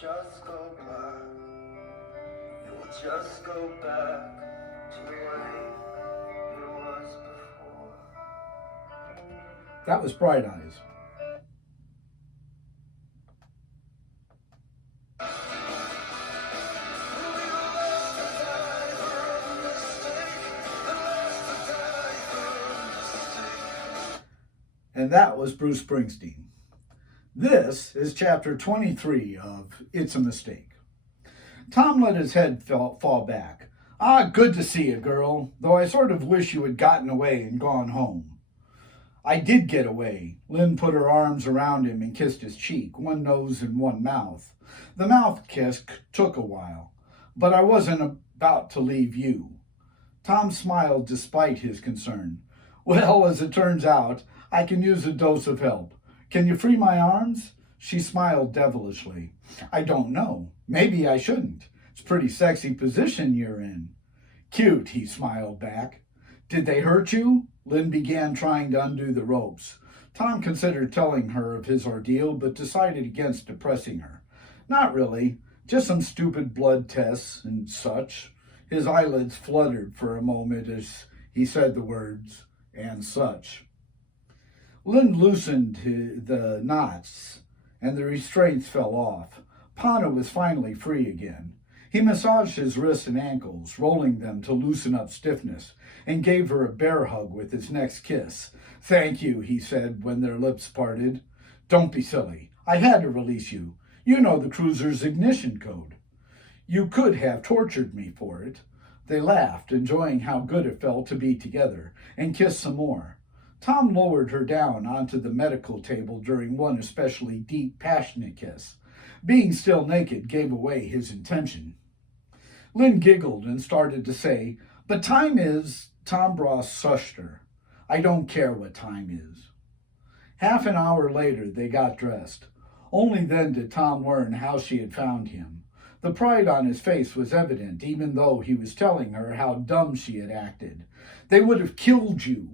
just go black. It will just go back to the way it was before. That was Bright Eyes. And that was Bruce Springsteen. This is chapter 23 of It's a Mistake. Tom let his head fall back. Ah, good to see you, girl, though I sort of wish you had gotten away and gone home. I did get away. Lynn put her arms around him and kissed his cheek, one nose and one mouth. The mouth kiss took a while, but I wasn't about to leave you. Tom smiled despite his concern. Well, as it turns out, I can use a dose of help. Can you free my arms? She smiled devilishly. I don't know. Maybe I shouldn't. It's a pretty sexy position you're in. Cute, he smiled back. Did they hurt you? Lynn began trying to undo the ropes. Tom considered telling her of his ordeal, but decided against depressing her. Not really. Just some stupid blood tests and such. His eyelids fluttered for a moment as he said the words, and such. Lynn loosened the knots, and the restraints fell off. Panna was finally free again. He massaged his wrists and ankles, rolling them to loosen up stiffness, and gave her a bear hug with his next kiss. Thank you, he said when their lips parted. Don't be silly. I had to release you. You know the cruiser's ignition code. You could have tortured me for it. They laughed, enjoying how good it felt to be together, and kissed some more. Tom lowered her down onto the medical table during one especially deep, passionate kiss. Being still naked gave away his intention. Lynn giggled and started to say, but time is... Tom shushed her. I don't care what time is. Half an hour later, they got dressed. Only then did Tom learn how she had found him. The pride on his face was evident, even though he was telling her how dumb she had acted. They would have killed you.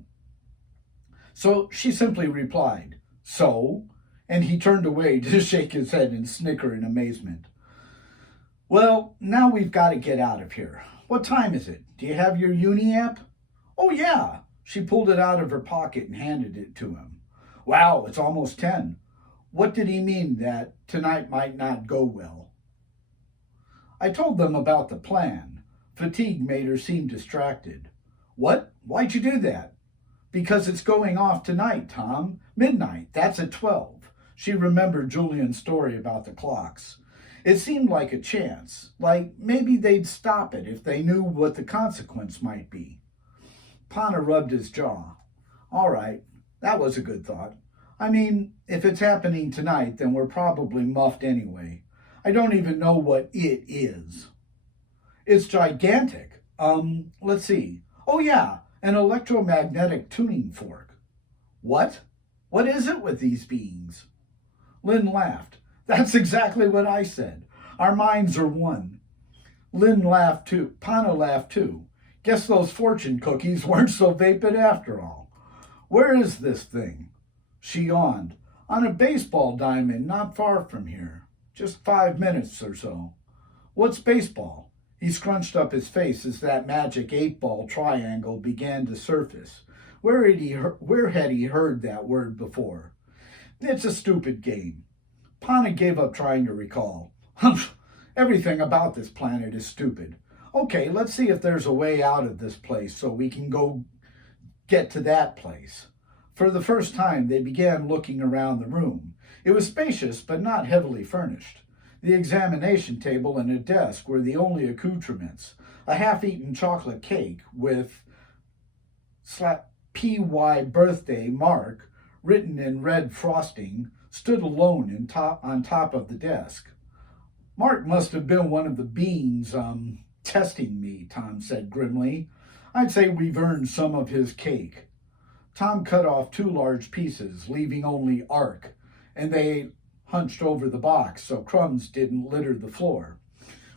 So she simply replied, so? And he turned away to shake his head and snicker in amazement. Well, now we've got to get out of here. What time is it? Do you have your uni app? Oh, yeah. She pulled it out of her pocket and handed it to him. Wow, it's almost 10. What did he mean that tonight might not go well? I told them about the plan. Fatigue made her seem distracted. What? Why'd you do that? Because it's going off tonight, Tom. Midnight. That's at 12. She remembered Julian's story about the clocks. It seemed like a chance, like maybe they'd stop it if they knew what the consequence might be. Panna rubbed his jaw. All right, that was a good thought. I mean, if it's happening tonight, then we're probably muffed anyway. I don't even know what it is. It's gigantic. Let's see. Oh, yeah. An electromagnetic tuning fork. What? What is it with these beings? Lynn laughed. That's exactly what I said. Our minds are one. Lynn laughed too. Panna laughed too. Guess those fortune cookies weren't so vapid after all. Where is this thing? She yawned. On a baseball diamond not far from here. Just 5 minutes or so. What's baseball? He scrunched up his face as that magic 8-ball triangle began to surface. Where had he heard that word before? It's a stupid game. Panna gave up trying to recall. Humph! Everything about this planet is stupid. Okay, let's see if there's a way out of this place so we can go get to that place. For the first time, they began looking around the room. It was spacious, but not heavily furnished. The examination table and a desk were the only accoutrements. A half-eaten chocolate cake with PY birthday Mark written in red frosting stood alone on top of the desk. Mark must have been one of the beings testing me, Tom said grimly. I'd say we've earned some of his cake. Tom cut off 2 large pieces, leaving only Ark, and they hunched over the box so crumbs didn't litter the floor.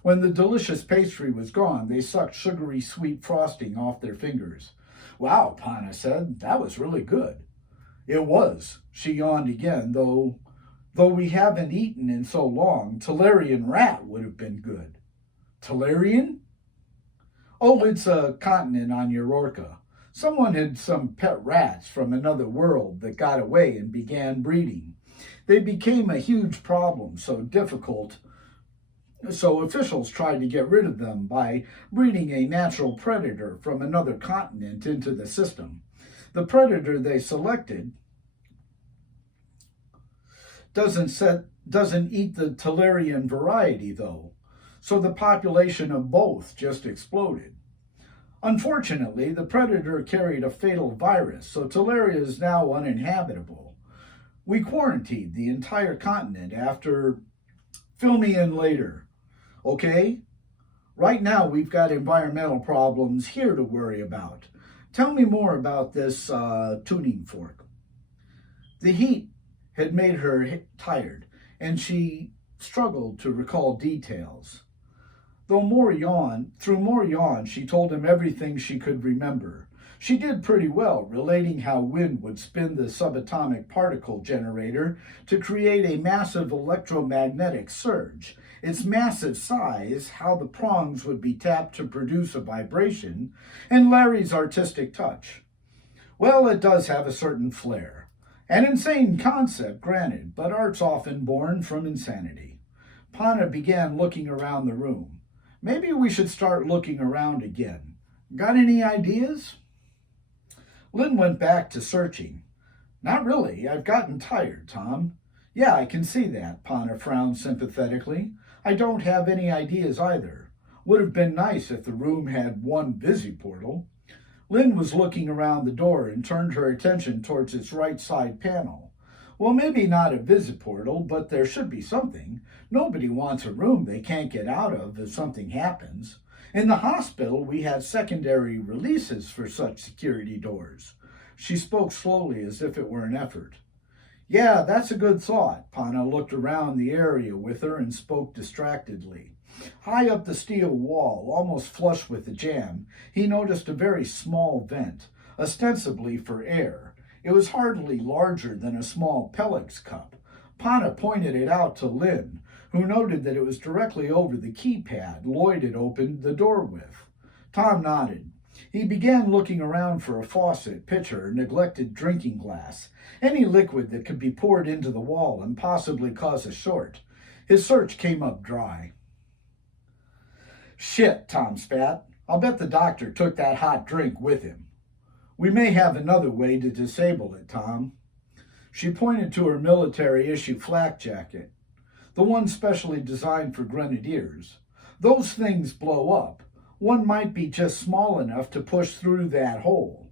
When the delicious pastry was gone, they sucked sugary sweet frosting off their fingers. Wow, Panna said, that was really good. It was. She yawned again, though Though we haven't eaten in so long, Tolarian rat would have been good. Tolarian? Oh, it's a continent on Eureka. Someone had some pet rats from another world that got away and began breeding. They became a huge problem, so officials tried to get rid of them by breeding a natural predator from another continent into the system. The predator they selected doesn't eat the Tolarian variety, though, so the population of both just exploded. Unfortunately, the predator carried a fatal virus, so Tolaria is now uninhabitable. We quarantined the entire continent after... Fill me in later, okay? Right now, we've got environmental problems here to worry about. Tell me more about this tuning fork. The heat had made her tired, and she struggled to recall details. Through more yawn, she told him everything she could remember. She did pretty well, relating how wind would spin the subatomic particle generator to create a massive electromagnetic surge, its massive size, how the prongs would be tapped to produce a vibration, and Larry's artistic touch. Well, it does have a certain flair. An insane concept, granted, but art's often born from insanity. Panna began looking around the room. Maybe we should start looking around again. Got any ideas? Lynn went back to searching. Not really. I've gotten tired, Tom. Yeah, I can see that, Panna frowned sympathetically. I don't have any ideas either. Would have been nice if the room had one busy portal. Lynn was looking around the door and turned her attention towards its right side panel. Well, maybe not a visit portal, but there should be something. Nobody wants a room they can't get out of if something happens. In the hospital, we had secondary releases for such security doors. She spoke slowly as if it were an effort. Yeah, that's a good thought. Panna looked around the area with her and spoke distractedly. High up the steel wall, almost flush with the jamb, he noticed a very small vent, ostensibly for air. It was hardly larger than a small Peleg's cup. Panna pointed it out to Lynn, who noted that it was directly over the keypad Lloyd had opened the door with. Tom nodded. He began looking around for a faucet, pitcher, neglected drinking glass, any liquid that could be poured into the wall and possibly cause a short. His search came up dry. Shit, Tom spat. I'll bet the doctor took that hot drink with him. We may have another way to disable it, Tom. She pointed to her military-issue flak jacket, the one specially designed for grenadiers. Those things blow up. One might be just small enough to push through that hole.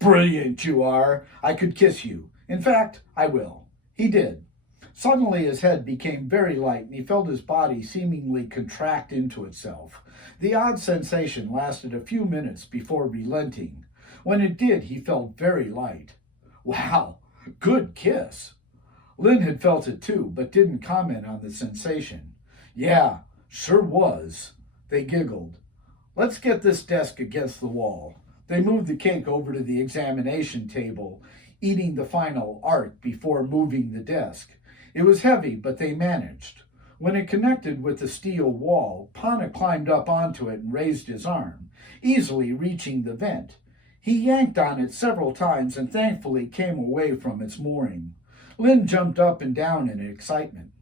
Brilliant you are. I could kiss you. In fact, I will. He did. Suddenly his head became very light and he felt his body seemingly contract into itself. The odd sensation lasted a few minutes before relenting. When it did, he felt very light. Wow, good kiss. Lynn had felt it too, but didn't comment on the sensation. Yeah, sure was. They giggled. Let's get this desk against the wall. They moved the cake over to the examination table, eating the final arc before moving the desk. It was heavy, but they managed. When it connected with the steel wall, Panna climbed up onto it and raised his arm, easily reaching the vent. He yanked on it several times and thankfully came away from its mooring. Lynn jumped up and down in excitement.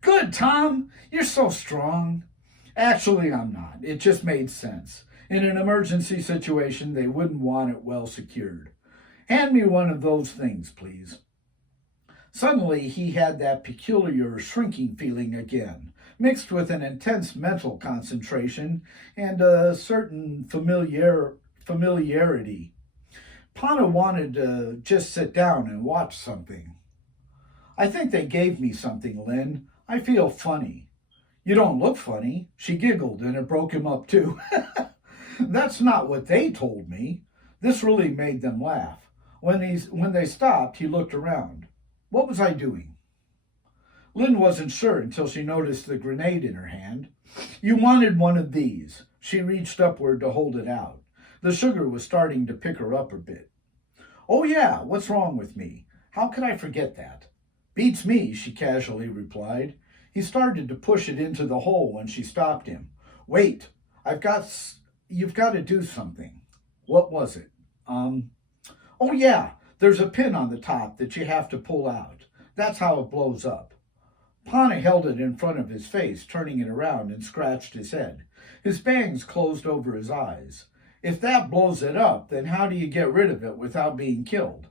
Good, Tom! You're so strong. Actually, I'm not. It just made sense. In an emergency situation, they wouldn't want it well secured. Hand me one of those things, please. Suddenly, he had that peculiar shrinking feeling again, mixed with an intense mental concentration and a certain familiarity. Panna wanted to just sit down and watch something. I think they gave me something, Lynn. I feel funny. You don't look funny. She giggled, and it broke him up, too. That's not what they told me. This really made them laugh. When they stopped, he looked around. What was I doing? Lynn wasn't sure until she noticed the grenade in her hand. You wanted one of these. She reached upward to hold it out. The sugar was starting to pick her up a bit. Oh, yeah, what's wrong with me? How could I forget that? Beats me, she casually replied. He started to push it into the hole when she stopped him. Wait, you've got to do something. What was it? Oh yeah, there's a pin on the top that you have to pull out. That's how it blows up. Panna held it in front of his face, turning it around, and scratched his head. His bangs closed over his eyes. If that blows it up, then how do you get rid of it without being killed?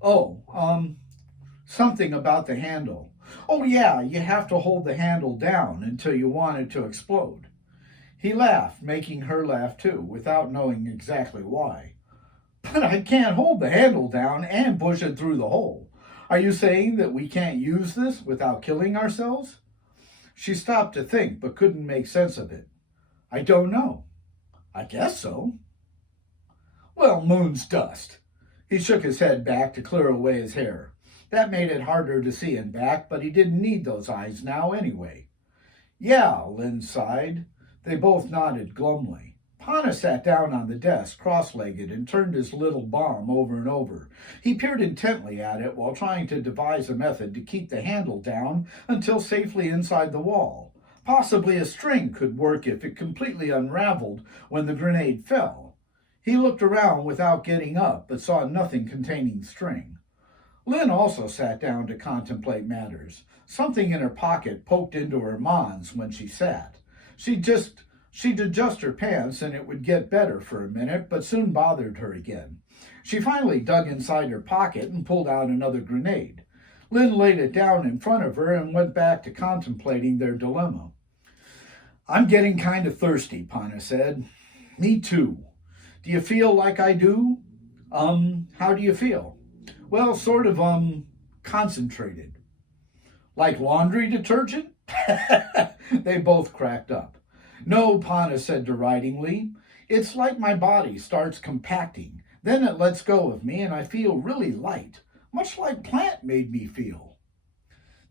Oh, something about the handle. Oh yeah, you have to hold the handle down until you want it to explode. He laughed, making her laugh too, without knowing exactly why. But I can't hold the handle down and push it through the hole. Are you saying that we can't use this without killing ourselves? She stopped to think, but couldn't make sense of it. I don't know. I guess so. Well, moon's dust. He shook his head back to clear away his hair. That made it harder to see in back, but he didn't need those eyes now anyway. Yeah, Lynn sighed. They both nodded glumly. Panna sat down on the desk, cross-legged, and turned his little bomb over and over. He peered intently at it while trying to devise a method to keep the handle down until safely inside the wall. Possibly a string could work if it completely unraveled when the grenade fell. He looked around without getting up, but saw nothing containing string. Lynn also sat down to contemplate matters. Something in her pocket poked into her mons when she sat. She'd adjust her pants and it would get better for a minute, but soon bothered her again. She finally dug inside her pocket and pulled out another grenade. Lynn laid it down in front of her and went back to contemplating their dilemma. I'm getting kind of thirsty, Panna said. Me too. Do you feel like I do? How do you feel? Well, sort of, concentrated. Like laundry detergent? They both cracked up. No, Panna said deridingly. It's like my body starts compacting. Then it lets go of me and I feel really light, much like Plant made me feel.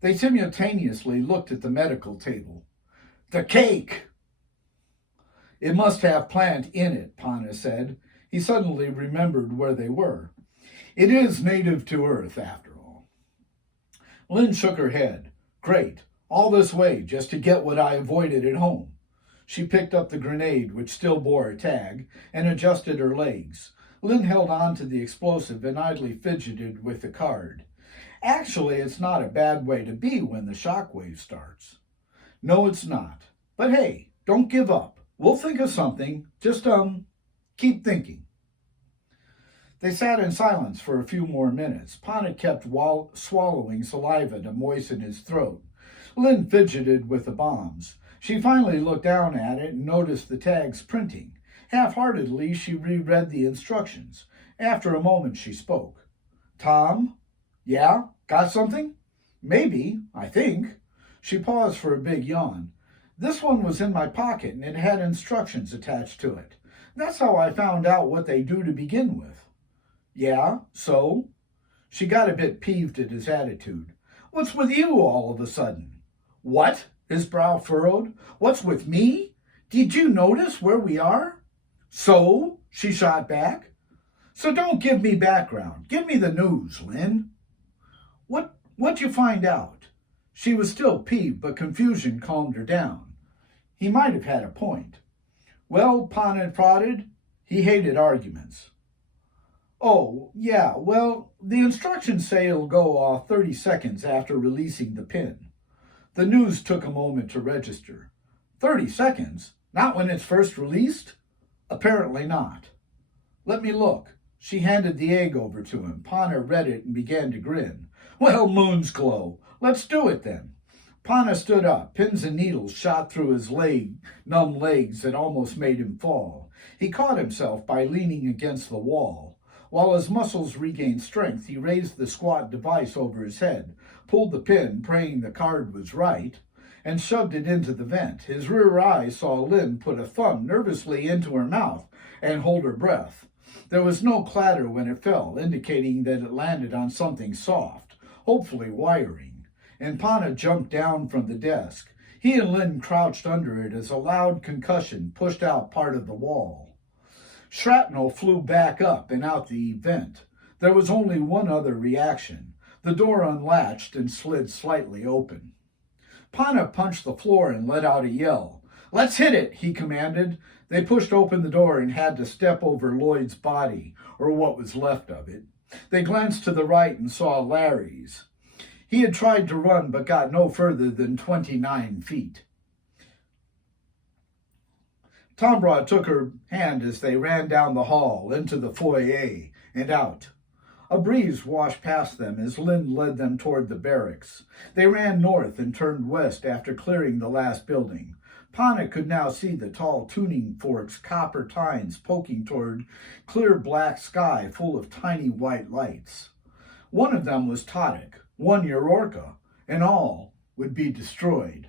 They simultaneously looked at the medical table. The cake! It must have Plant in it, Panna said. He suddenly remembered where they were. It is native to Earth, after all. Lynn shook her head. Great. All this way just to get what I avoided at home. She picked up the grenade, which still bore a tag, and adjusted her legs. Lynn held on to the explosive and idly fidgeted with the card. Actually, it's not a bad way to be when the shockwave starts. No, it's not. But hey, don't give up. We'll think of something. Just, keep thinking. They sat in silence for a few more minutes. Panna kept swallowing saliva to moisten his throat. Lynn fidgeted with the bombs. She finally looked down at it and noticed the tags printing. Half-heartedly, she reread the instructions. After a moment, she spoke. Tom? Yeah? Got something? Maybe, I think. She paused for a big yawn. This one was in my pocket, and it had instructions attached to it. That's how I found out what they do to begin with. Yeah, so? She got a bit peeved at his attitude. What's with you all of a sudden? What? His brow furrowed. What's with me? Did you notice where we are? So? She shot back. So don't give me background. Give me the news, Lynn. What'd you find out? She was still peeved, but confusion calmed her down. He might have had a point. Well, Panna prodded, he hated arguments. Oh, yeah, well, the instructions say it'll go off 30 seconds after releasing the pin. The news took a moment to register. 30 seconds? Not when it's first released? Apparently not. Let me look. She handed the egg over to him. Panna read it and began to grin. Well, moon's glow. Let's do it then. Panna stood up. Pins and needles shot through his numb legs that almost made him fall. He caught himself by leaning against the wall. While his muscles regained strength, he raised the squat device over his head, pulled the pin, praying the card was right, and shoved it into the vent. His rear eye saw Lynn put a thumb nervously into her mouth and hold her breath. There was no clatter when it fell, indicating that it landed on something soft, hopefully wiring, and Panna jumped down from the desk. He and Lynn crouched under it as a loud concussion pushed out part of the wall. Shrapnel flew back up and out the vent. There was only one other reaction. The door unlatched and slid slightly open. Panna punched the floor and let out a yell. "Let's hit it," he commanded. They pushed open the door and had to step over Lloyd's body, or what was left of it. They glanced to the right and saw Larry's. He had tried to run but got no further than 29 feet. Tombra took her hand as they ran down the hall, into the foyer, and out. A breeze washed past them as Lynn led them toward the barracks. They ran north and turned west after clearing the last building. Panna could now see the tall tuning forks' copper tines poking toward clear black sky full of tiny white lights. One of them was Todic, one Yororka, and all would be destroyed.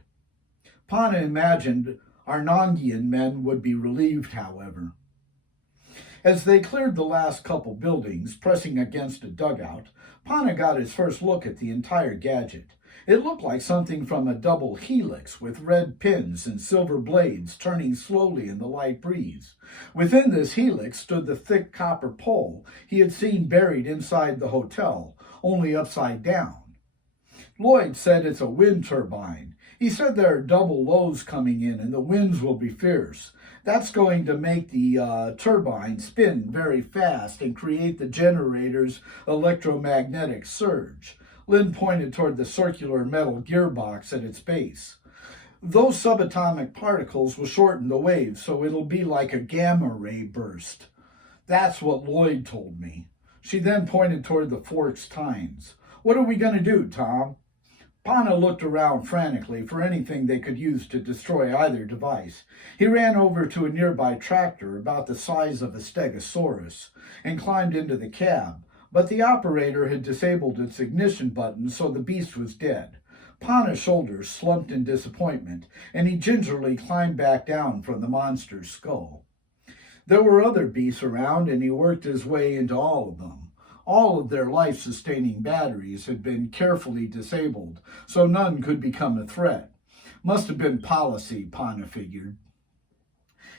Panna imagined Arnongian men would be relieved, however. As they cleared the last couple buildings, pressing against a dugout, Panna got his first look at the entire gadget. It looked like something from a double helix with red pins and silver blades turning slowly in the light breeze. Within this helix stood the thick copper pole he had seen buried inside the hotel, only upside down. Lloyd said it's a wind turbine. He said there are double lows coming in and the winds will be fierce. That's going to make the turbine spin very fast and create the generator's electromagnetic surge. Lynn pointed toward the circular metal gearbox at its base. Those subatomic particles will shorten the wave, so it'll be like a gamma ray burst. That's what Lloyd told me. She then pointed toward the fork's tines. What are we going to do, Tom? Panna looked around frantically for anything they could use to destroy either device. He ran over to a nearby tractor about the size of a stegosaurus and climbed into the cab, but the operator had disabled its ignition button, so the beast was dead. Panna's shoulders slumped in disappointment, and he gingerly climbed back down from the monster's skull. There were other beasts around, and he worked his way into all of them. All of their life-sustaining batteries had been carefully disabled, so none could become a threat. Must have been policy, Panna figured.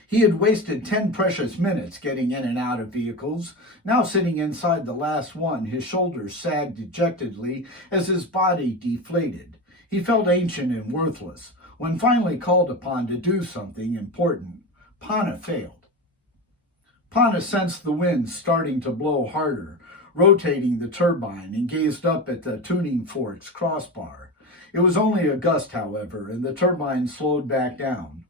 He had wasted 10 precious minutes getting in and out of vehicles. Now sitting inside the last one, his shoulders sagged dejectedly as his body deflated. He felt ancient and worthless. When finally called upon to do something important, Panna failed. Panna sensed the wind starting to blow harder, rotating the turbine, and gazed up at the tuning fork's crossbar. It was only a gust, however, and the turbine slowed back down.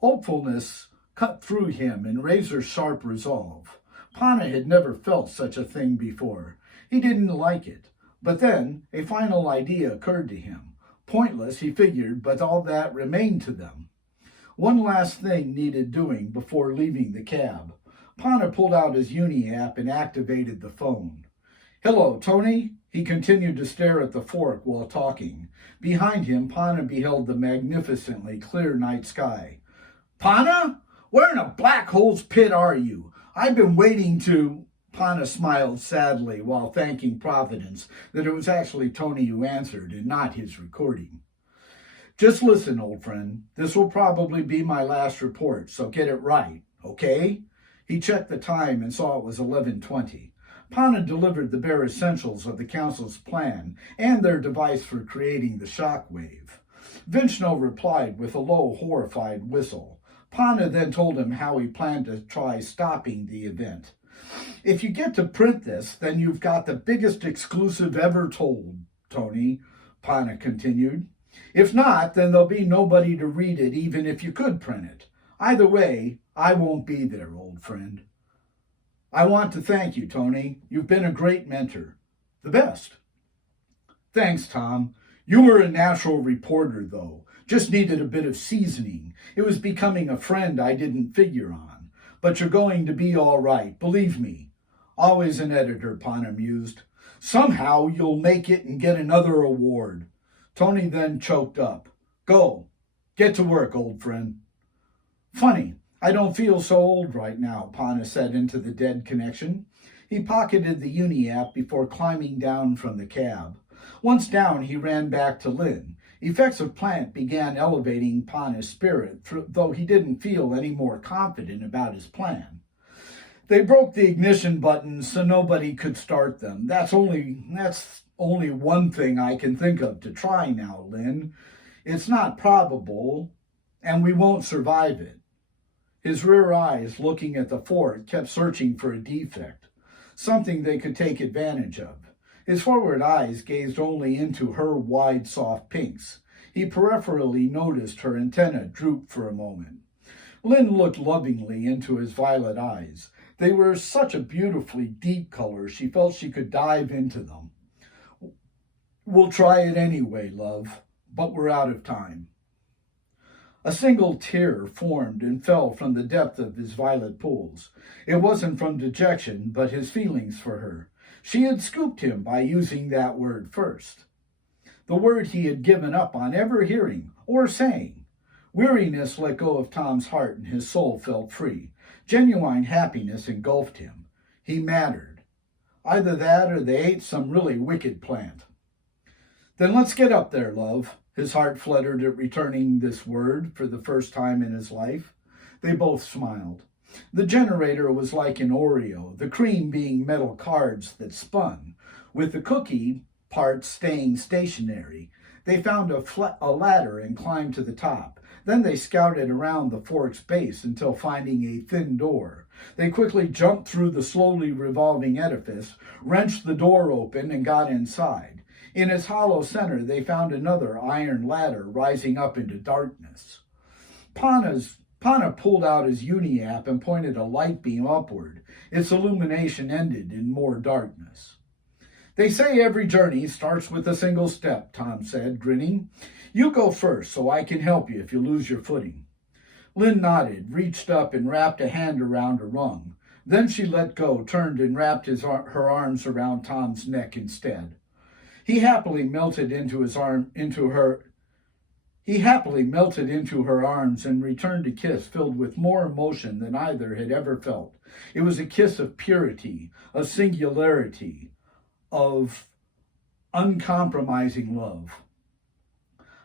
Hopefulness cut through him in razor-sharp resolve. Panna had never felt such a thing before. He didn't like it. But then a final idea occurred to him. Pointless, he figured, but all that remained to them. One last thing needed doing before leaving the cab. Panna pulled out his Uni app and activated the phone. "Hello, Tony?" He continued to stare at the fork while talking. Behind him, Panna beheld the magnificently clear night sky. "Panna? Where in a black hole's pit are you? I've been waiting to..." Panna smiled sadly while thanking Providence that it was actually Tony who answered and not his recording. "Just listen, old friend. This will probably be my last report, so get it right, okay?" He checked the time and saw it was 11:20. Panna delivered the bare essentials of the council's plan and their device for creating the shock wave. Vinchno replied with a low, horrified whistle. Panna then told him how he planned to try stopping the event. "If you get to print this, then you've got the biggest exclusive ever told, Tony," Panna continued. "If not, then there'll be nobody to read it even if you could print it. Either way, I won't be there, old friend." "I want to thank you, Tony. You've been a great mentor. The best." "Thanks, Tom. You were a natural reporter, though. Just needed a bit of seasoning. It was becoming a friend I didn't figure on. But you're going to be all right, believe me." "Always an editor," Panna mused. "Somehow you'll make it and get another award." Tony then choked up. "Go. Get to work, old friend." "Funny, I don't feel so old right now," Panna said into the dead connection. He pocketed the Uni app before climbing down from the cab. Once down, he ran back to Lynn. Effects of plant began elevating Panna's spirit, though he didn't feel any more confident about his plan. They broke the ignition buttons so nobody could start them. That's only one thing I can think of to try now, Lynn. It's not probable, and we won't survive it. His rear eyes, looking at the fort, kept searching for a defect, something they could take advantage of. His forward eyes gazed only into her wide, soft pinks. He peripherally noticed her antenna droop for a moment. Lynn looked lovingly into his violet eyes. They were such a beautifully deep color, she felt she could dive into them. We'll try it anyway, love, but we're out of time. A single tear formed and fell from the depth of his violet pools. It wasn't from dejection, but his feelings for her. She had scooped him by using that word first. The word he had given up on ever hearing or saying. Weariness let go of Tom's heart and his soul felt free. Genuine happiness engulfed him. He mattered. Either that or they ate some really wicked plant. Then let's get up there, love. His heart fluttered at returning this word for the first time in his life. They both smiled. The generator was like an Oreo, the cream being metal cards that spun, with the cookie part staying stationary. They found a ladder and climbed to the top. Then they scouted around the fort's base until finding a thin door. They quickly jumped through the slowly revolving edifice, wrenched the door open, and got inside. In its hollow center, they found another iron ladder rising up into darkness. Panna pulled out his uni-app and pointed a light beam upward. Its illumination ended in more darkness. They say every journey starts with a single step, Tom said, grinning. You go first so I can help you if you lose your footing. Lynn nodded, reached up and wrapped a hand around a rung. Then she let go, turned and wrapped her arms around Tom's neck instead. He happily melted into her arms and returned a kiss filled with more emotion than either had ever felt. It was a kiss of purity, of singularity, of uncompromising love.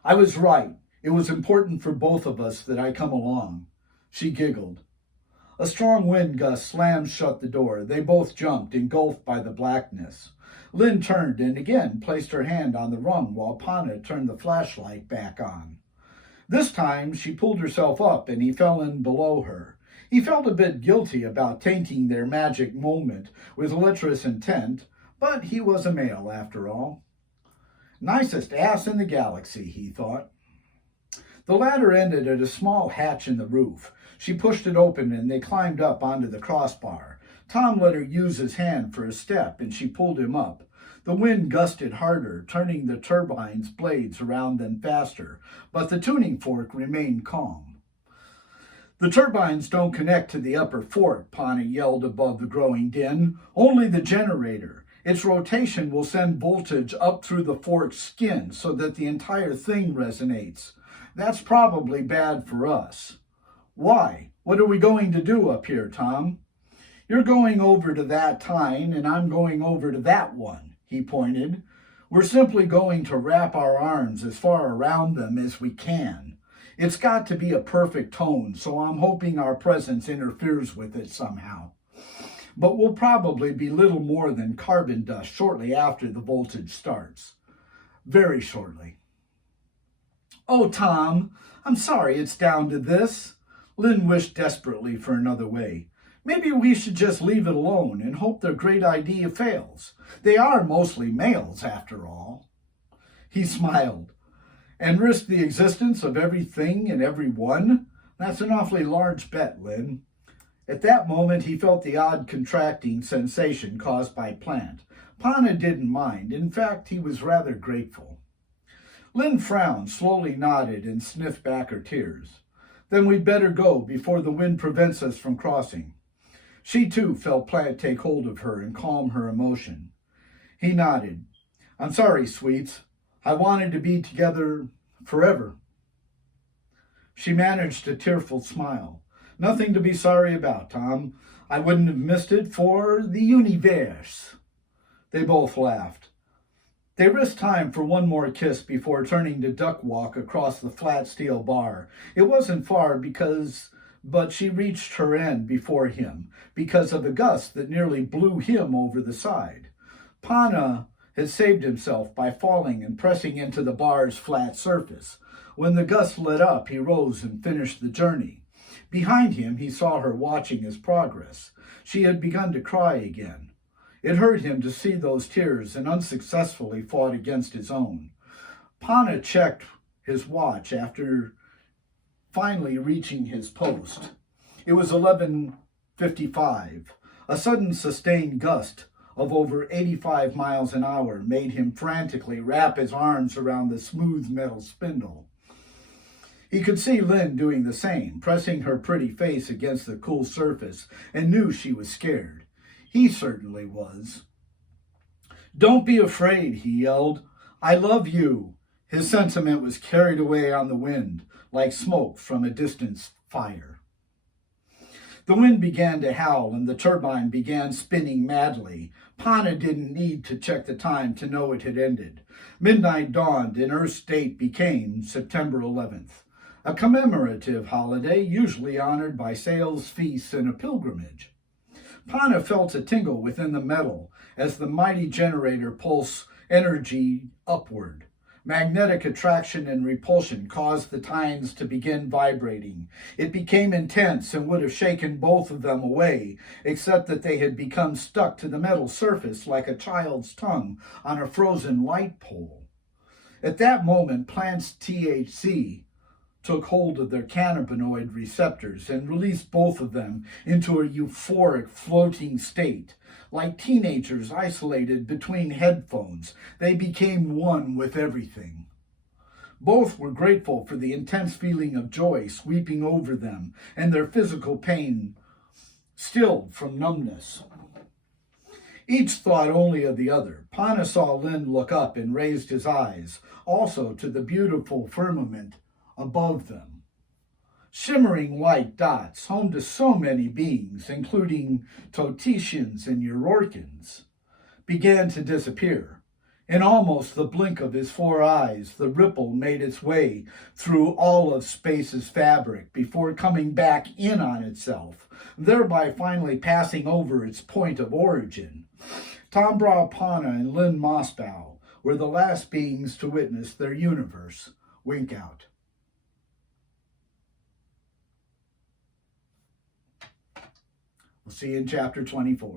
I was right. It was important for both of us that I come along. She giggled. A strong wind gust slammed shut the door. They both jumped, engulfed by the blackness. Lynn turned and again placed her hand on the rung while Panna turned the flashlight back on. This time she pulled herself up and he fell in below her. He felt a bit guilty about tainting their magic moment with lecherous intent, but he was a male after all. Nicest ass in the galaxy, he thought. The ladder ended at a small hatch in the roof. She pushed it open and they climbed up onto the crossbar. Tom let her use his hand for a step and she pulled him up. The wind gusted harder, turning the turbine's blades around them faster, but the tuning fork remained calm. The turbines don't connect to the upper fort, Panna yelled above the growing din. Only the generator. Its rotation will send voltage up through the fork's skin so that the entire thing resonates. That's probably bad for us. Why? What are we going to do up here, Tom? You're going over to that tine, and I'm going over to that one, he pointed. We're simply going to wrap our arms as far around them as we can. It's got to be a perfect tone, so I'm hoping our presence interferes with it somehow. But we'll probably be little more than carbon dust shortly after the voltage starts. Very shortly. Oh, Tom, I'm sorry it's down to this. Lynn wished desperately for another way. Maybe we should just leave it alone and hope their great idea fails. They are mostly males, after all. He smiled. And risk the existence of everything and everyone? That's an awfully large bet, Lynn. At that moment, he felt the odd contracting sensation caused by plant. Panna didn't mind. In fact, he was rather grateful. Lynn frowned, slowly nodded, and sniffed back her tears. Then we'd better go before the wind prevents us from crossing. She, too, felt Plant take hold of her and calm her emotion. He nodded. I'm sorry, sweets. I wanted to be together forever. She managed a tearful smile. Nothing to be sorry about, Tom. I wouldn't have missed it for the universe. They both laughed. They risked time for one more kiss before turning to duck walk across the flat steel bar. It wasn't far but she reached her end before him because of a gust that nearly blew him over the side. Panna had saved himself by falling and pressing into the bar's flat surface. When the gust let up, he rose and finished the journey. Behind him, he saw her watching his progress. She had begun to cry again. It hurt him to see those tears and unsuccessfully fought against his own. Panna checked his watch after finally reaching his post. It was 11:55. A sudden sustained gust of over 85 miles an hour made him frantically wrap his arms around the smooth metal spindle. He could see Lynn doing the same, pressing her pretty face against the cool surface, and knew she was scared. He certainly was. "Don't be afraid," he yelled. "I love you." His sentiment was carried away on the wind, like smoke from a distant fire. The wind began to howl and the turbine began spinning madly. Panna didn't need to check the time to know it had ended. Midnight dawned and Earth's date became September 11th, a commemorative holiday usually honored by sales, feasts, and a pilgrimage. Panna felt a tingle within the metal as the mighty generator pulsed energy upward. Magnetic attraction and repulsion caused the tines to begin vibrating. It became intense and would have shaken both of them away, except that they had become stuck to the metal surface like a child's tongue on a frozen light pole. At that moment, plants' THC took hold of their cannabinoid receptors and released both of them into a euphoric floating state. Like teenagers isolated between headphones, they became one with everything. Both were grateful for the intense feeling of joy sweeping over them and their physical pain stilled from numbness. Each thought only of the other. Panna saw Lynn look up and raised his eyes, also to the beautiful firmament above them. Shimmering white dots, home to so many beings, including Totitians and Eurorkins, began to disappear. In almost the blink of his 4 eyes, the ripple made its way through all of space's fabric before coming back in on itself, thereby finally passing over its point of origin. Tombra Panna and Lynn Mossbow were the last beings to witness their universe wink out. We'll see you in chapter 24.